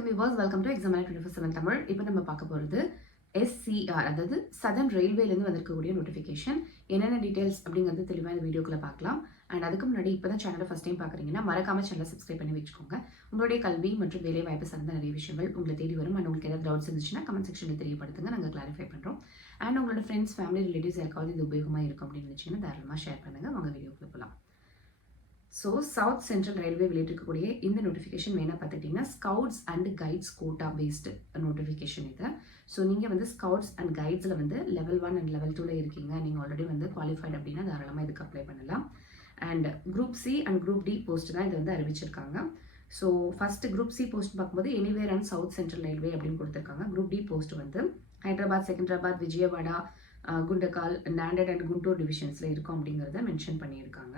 வணக்கம் viewers, welcome to exam 24/7 Tamil. இப்போ நம்ம பார்க்க போகிறது SCR, அதாவது சதர்ன் ரயில்வேலேருந்து வந்திருக்கக்கூடிய நோட்டிஃபிகேஷன். என்னென்ன டீட்டெயில்ஸ் அப்படிங்கிறது தெளிவாக இந்த வீடியோக்குள்ள பார்க்கலாம். அண்ட் அதுக்கு முன்னாடி இப்போ தான் சேனலை ஃபஸ்ட் டைம் பார்க்குறீங்கன்னா மறக்காம சேனலை சப்ஸ்கிரைப் பண்ணி வச்சுக்கோங்க. உங்களுடைய கல்வி மற்றும் வேலை வாய்ப்பு சார்ந்த நிறைய விஷயங்கள் உங்களை தேடி வரும். அண்ட் உங்களுக்கு ஏதாவது டவுட்ஸ் இருந்துச்சுன்னா கமெண்ட் செக்ஷனில் தெரியப்படுத்துங்க, நாங்கள் கிளாரிஃபை பண்ணுறோம். அண்ட் உங்களோட ஃப்ரெண்ட்ஸ், ஃபேமிலி, ரிலேட்டிவ்ஸ் யாருக்காவது இது உபயோகமாக இருக்கும் அப்படின்னு நினச்சிங்கன்னா தாராளமாக ஷேர் பண்ணுங்கள். வாங்க வீடியோக்குள்ள போகலாம். ஸோ சவுத் சென்ட்ரல் ரயில்வே வெளியிட்டிருக்கக்கூடிய இந்த நோட்டிஃபிகேஷன் என்ன பார்த்துக்கிட்டிங்கன்னா scouts and guides quota based notification இது. ஸோ நீங்கள் வந்து ஸ்கவுட்ஸ் அண்ட் கைட்ஸில் வந்து லெவல் 1 அண்ட் லெவல் 2ல் இருக்கீங்க, நீங்கள் ஆல்ரெடி வந்து குவாலிஃபைட் அப்படின்னா தாராளமாக இதுக்கு அப்ளை பண்ணலாம். And group C and group D post தான் இது வந்து அறிவிச்சிருக்காங்க. So first group C post பார்க்கும்போது anywhere and South central Railway அப்படின்னு கொடுத்துருக்காங்க. குரூப் டி போஸ்ட் வந்து ஹைதராபாத், செகந்திராபாத், விஜயவாடா, குண்டகால், நாண்டட் அண்ட் குண்டூர் டிவிஷன்ஸில் இருக்கும் அப்படிங்கிறத மென்ஷன் பண்ணியிருக்காங்க.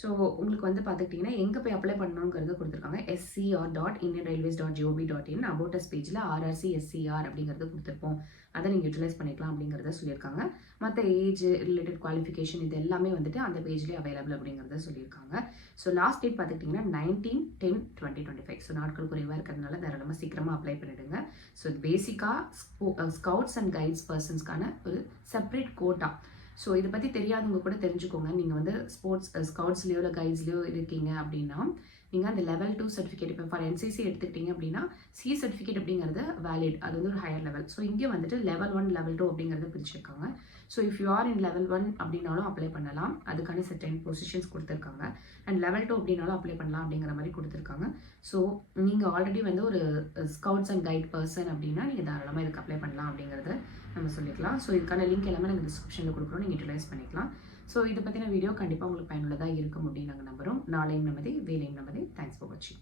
ஸோ உங்களுக்கு வந்து பார்த்துக்கிட்டிங்கன்னா எங்கே போய் அப்ளை பண்ணணுங்கிறத கொடுத்துருக்காங்க. scr.indianrailways.gov.in அபோட்டஸ் பேஜில் RRC SCR அப்படிங்கிறது கொடுத்துருப்போம். அதை நீங்கள் யூட்டிலைஸ் பண்ணிக்கலாம் அப்படிங்கிறத சொல்லியிருக்காங்க. மற்ற ஏஜ் ரிலேட்டட் குவாலிஃபிகேஷன் இது எல்லாமே வந்துட்டு அந்த பேஜ்லேயே அவைலபிள் அப்படிங்கிறத சொல்லியிருக்காங்க. ஸோ லாஸ்ட் டேட் பார்த்துக்கிட்டிங்கன்னா 19/10/2025. ஸோ நாட்கள் குறைவாக இருக்கிறதுனால தாராளமாக சீக்கிரமாக அப்ளை பண்ணிவிடுங்க. ஸோ இது பேசிக்காக ஸ்கவுட்ஸ் அண்ட் கைட்ஸ் பர்சன்ஸ்க்கான ஒரு செப்பரேட் கோட்டா. ஸோ இதை பற்றி தெரியாதவங்க கூட தெரிஞ்சுக்கோங்க. நீங்கள் வந்து ஸ்கவுட்ஸ்லேயோ இல்லை கைட்ஸ்லேயோ இருக்கீங்க அப்படின்னா நீங்கள் அந்த லெவல் 2 சர்டிஃபிகேட், இப்போ ஃபார் NCC எடுத்துக்கிட்டீங்க அப்படின்னா C சர்டிஃபிகேட் அப்படிங்கிறது வேலிட், அது வந்து ஒரு ஹையர் லெவல். ஸோ இங்கே வந்துட்டு லெவல் 1 லெவல் 2 அப்படிங்கிறத பிரிச்சிருக்காங்க. So if you are in level 1 அப்படின்னாலும் அப்ளை பண்ணலாம், அதுக்கான செர்டைன் பொசிஷன்ஸ் கொடுத்துருக்காங்க. அண்ட் லெவல் 2 அப்படின்னாலும் அப்ளை பண்ணலாம் அப்படிங்கிற மாதிரி கொடுத்துருக்காங்க. ஸோ நீங்கள் ஆல்ரெடி வந்து ஒரு ஸ்கவுட்ஸ் அண்ட் கைட் பர்சன் அப்படின்னா நீங்கள் தாராளமாக இதுக்கு அப்ளை பண்ணலாம் அப்படிங்கிறத நம்ம சொல்லிக்கலாம். ஸோ இதுக்கான லிங்க் எல்லாமே நாங்கள் டிஸ்கிரிப்ஷனில் கொடுக்குறோம், நீங்கள் யூட்டிலைஸ் பண்ணிக்கலாம். ஸோ இதை பற்றின வீடியோ கண்டிப்பாக உங்களுக்கு பயனுள்ளதாக இருக்கும் அப்படின்னு நாங்கள் நம்புகிறோம். நாளையும் நமதே, வேலையும் நமதே. தேங்க்ஸ் ஃபார் வாட்சிங்.